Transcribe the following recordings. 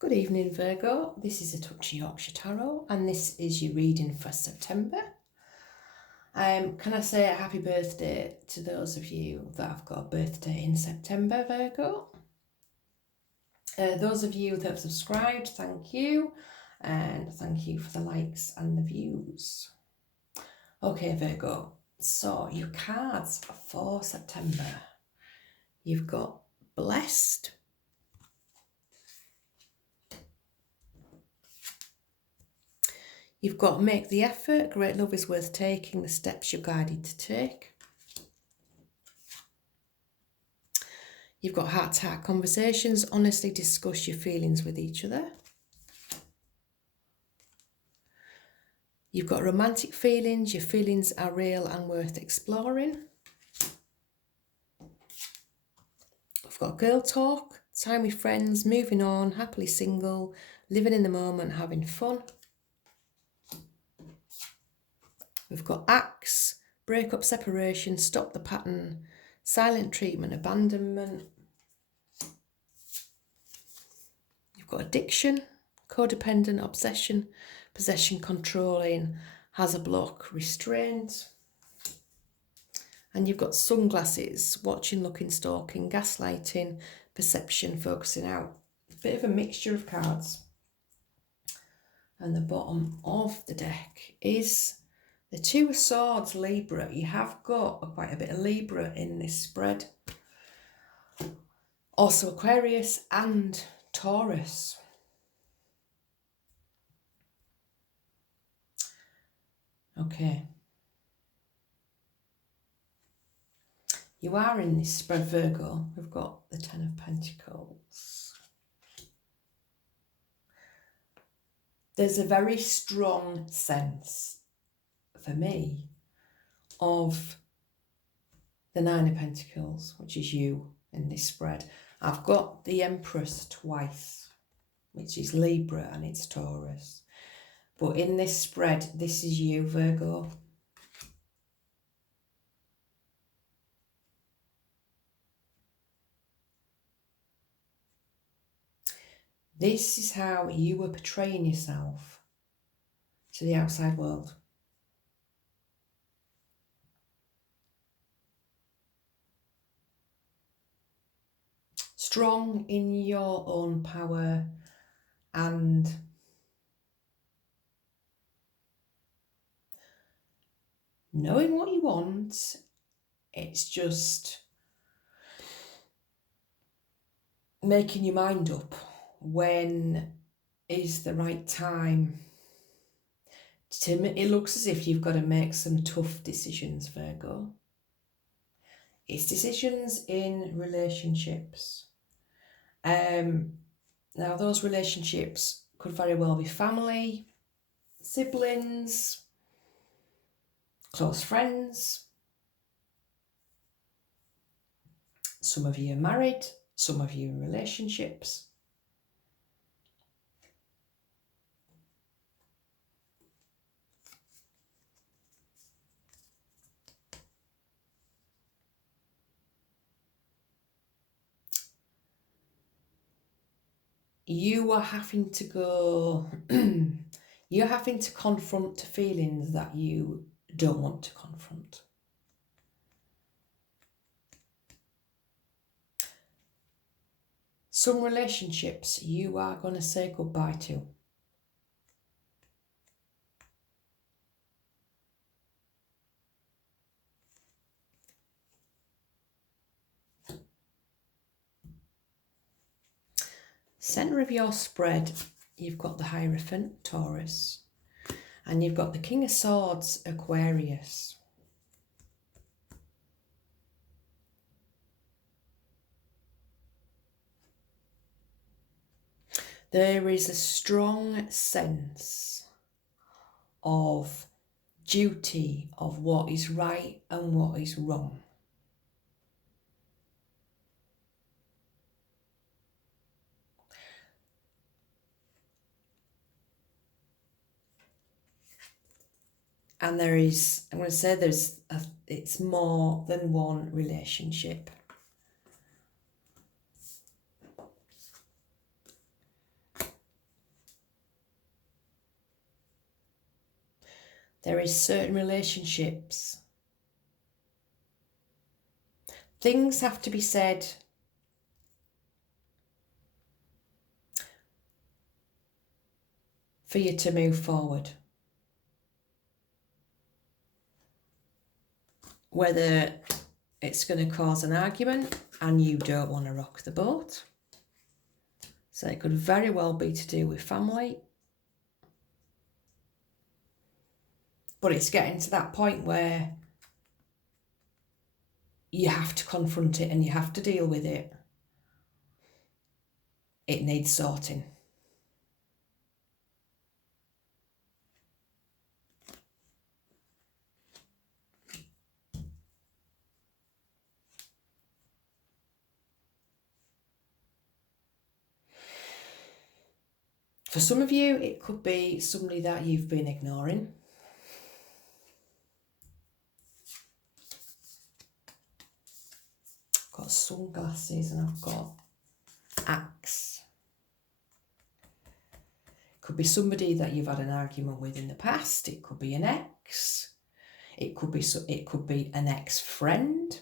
Good evening, Virgo. This is a Touch of Yorkshire Tarot, and this is your reading for September. Can I say a happy birthday to those of you that have got a birthday in September, Virgo? Those of you that have subscribed, thank you, and thank you for the likes and the views. Okay, Virgo, so your cards for September. You've got Blessed, you've got Make the Effort, Great Love is Worth Taking, the steps you're guided to take. You've got Heart-to-Heart Conversations, honestly discuss your feelings with each other. You've got Romantic Feelings, your feelings are real and worth exploring. We've got Girl Talk, time with friends, moving on, happily single, living in the moment, having fun. We've got Axe, breakup, separation, stop the pattern, silent treatment, abandonment. You've got Addiction, codependent, obsession, possession, controlling, has a block, restraint. And you've got Sunglasses, watching, looking, stalking, gaslighting, perception, focusing out. A bit of a mixture of cards. And the bottom of the deck is the Two of Swords, Libra. You have got quite a bit of Libra in this spread. Also Aquarius and Taurus. Okay. You are in this spread, Virgo. We've got the Ten of Pentacles. There's a very strong sense, for me, of the Nine of Pentacles, which is you in this spread. I've got the Empress twice, which is Libra and it's Taurus. But in this spread, this is you, Virgo. This is how you were portraying yourself to the outside world. Strong in your own power and knowing what you want. It's just making your mind up. When is the right time? It looks as if you've got to make some tough decisions, Virgo. It's decisions in relationships. Now, those relationships could very well be family, siblings, close friends. Some of you are married, some of you are in relationships. You are having to go, you're having to confront feelings that you don't want to confront. Some relationships you are going to say goodbye to. Centre of your spread, you've got the Hierophant, Taurus, and you've got the King of Swords, Aquarius. There is a strong sense of duty, of what is right and what is wrong. And there is, I'm going to say it's more than one relationship. There is certain relationships. Things have to be said for you to move forward. Whether it's going to cause an argument and you don't want to rock the boat. So it could very well be to do with family. But it's getting to that point where you have to confront it and you have to deal with it. It needs sorting. For some of you, it could be somebody that you've been ignoring. I've got sunglasses and I've got axe. It could be somebody that you've had an argument with in the past. It could be an ex. It could be an ex-friend.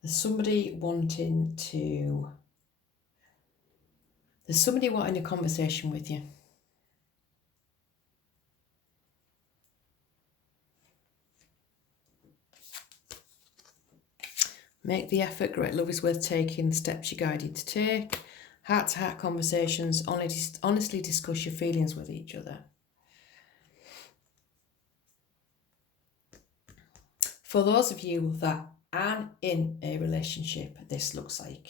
There's somebody wanting a conversation with you. Make the effort. Great love is worth taking. The steps you're guided to take. Heart-to-heart conversations. Honestly discuss your feelings with each other. For those of you that aren't in a relationship, this looks like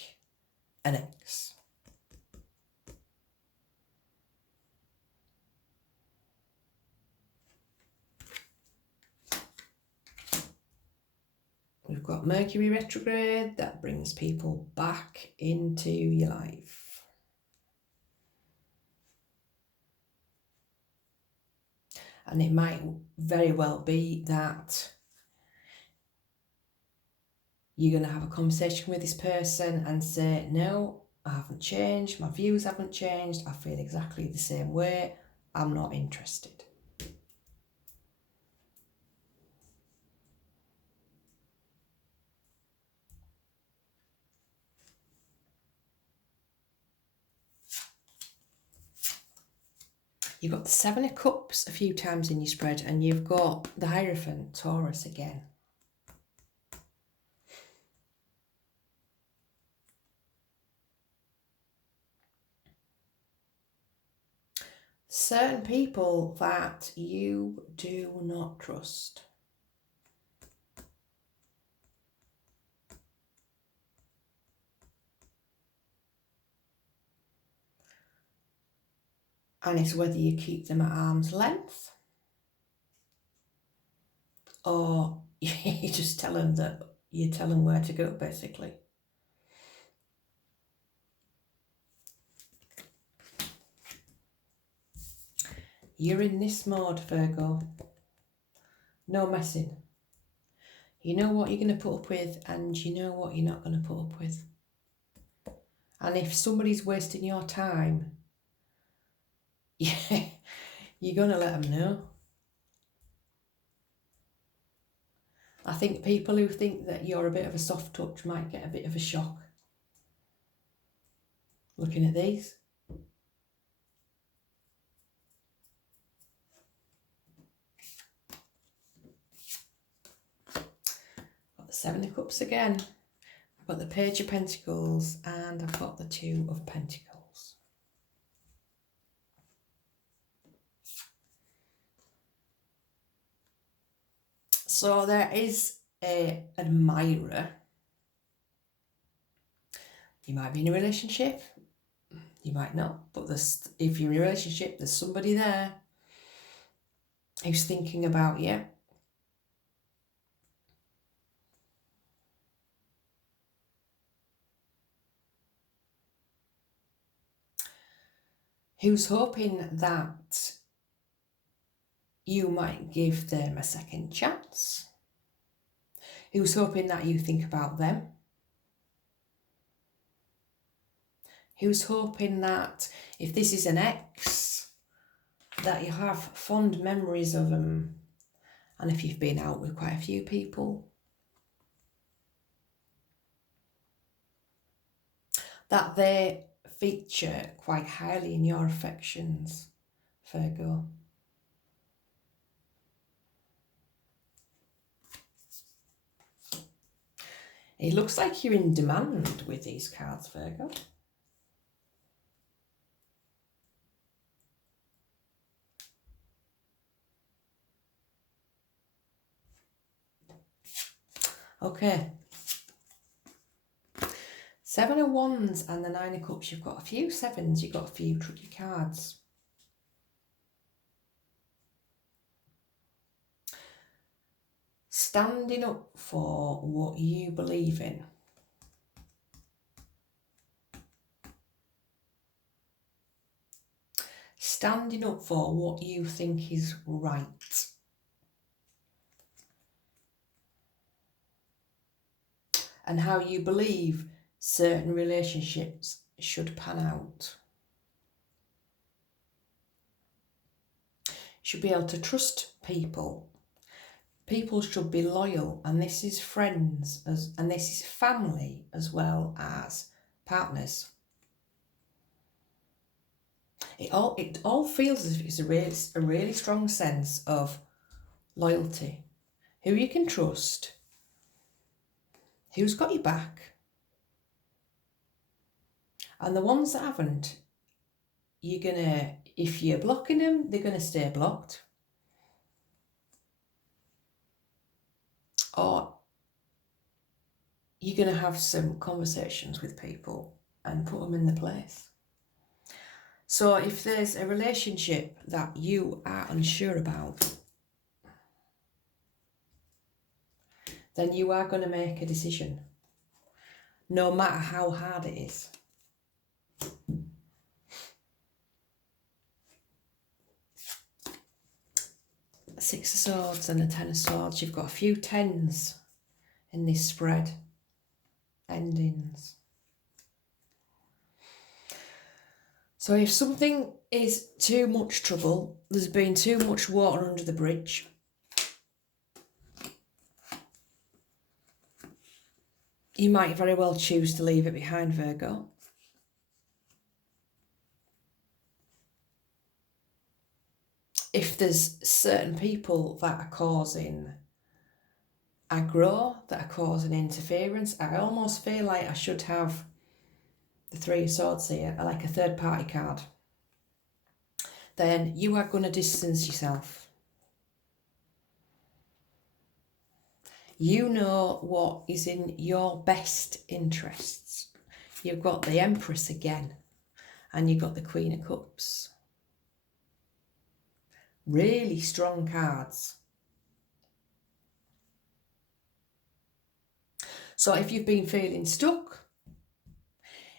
an ex. We've got Mercury retrograde. That brings people back into your life. And it might very well be that you're going to have a conversation with this person and say, no, I haven't changed. My views haven't changed. I feel exactly the same way. I'm not interested. You've got the Seven of Cups a few times in your spread, and you've got the Hierophant, Taurus again. Certain people that you do not trust. And it's whether you keep them at arm's length or you just tell them where to go, basically. You're in this mode, Virgo. No messing. You know what you're going to put up with and you know what you're not going to put up with. And if somebody's wasting your time, yeah, you're going to let them know. I think people who think that you're a bit of a soft touch might get a bit of a shock looking at these. Got the Seven of Cups again. I've got the Page of Pentacles and I've got the Two of Pentacles. So there is an admirer. You might be in a relationship, you might not, but if you're in a relationship, there's somebody there who's thinking about you. Who's hoping that you might give them a second chance. Who's hoping that you think about them? Who's hoping that if this is an ex, that you have fond memories of them, and if you've been out with quite a few people, that they feature quite highly in your affections, Virgo. It looks like you're in demand with these cards, Virgo. Okay. 7 of Wands and the 9 of Cups. You've got a few sevens, you've got a few tricky cards. Standing up for what you believe in. Standing up for what you think is right. And how you believe certain relationships should pan out. You should be able to trust people. People should be loyal, and this is friends and this is family as well as partners. It all feels as if it's a really strong sense of loyalty. Who you can trust, who's got your back, and the ones that haven't, if you're blocking them, they're gonna stay blocked. Or you're going to have some conversations with people and put them in the place. So if there's a relationship that you are unsure about, then you are going to make a decision, no matter how hard it is. Six of Swords and the 10 of Swords. You've got a few tens in this spread. Endings. So if something is too much trouble, there's been too much water under the bridge, you might very well choose to leave it behind, Virgo. If there's certain people that are causing aggro, that are causing interference, I almost feel like I should have the 3 of Swords here, like a third party card. Then you are going to distance yourself. You know what is in your best interests. You've got the Empress again, and you've got the Queen of Cups. Really strong cards. So if you've been feeling stuck,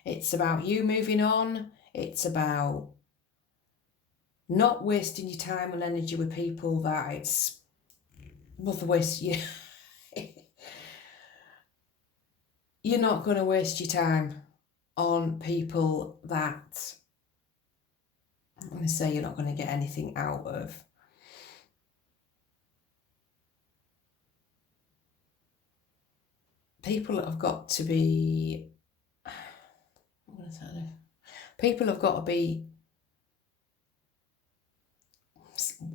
it's about you moving on. It's about not wasting your time and energy with people that it's worth a waste. You're not going to waste your time on people that, I'm going to say, you're not going to get anything out of. People that have got to be, people have got to be,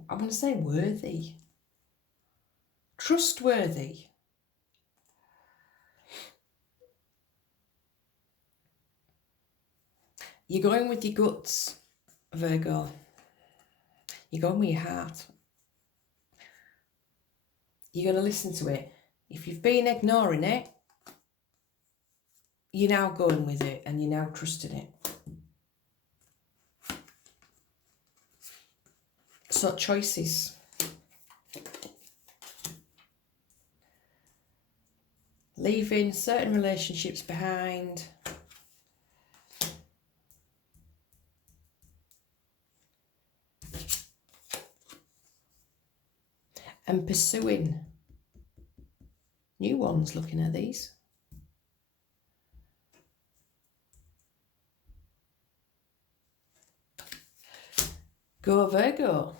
I want to say worthy, trustworthy. You're going with your guts, Virgo. You're going with your heart. You're going to listen to it. If you've been ignoring it, you're now going with it and you're now trusting it. So choices. Leaving certain relationships behind. and pursuing new ones, looking at these. Go Virgo.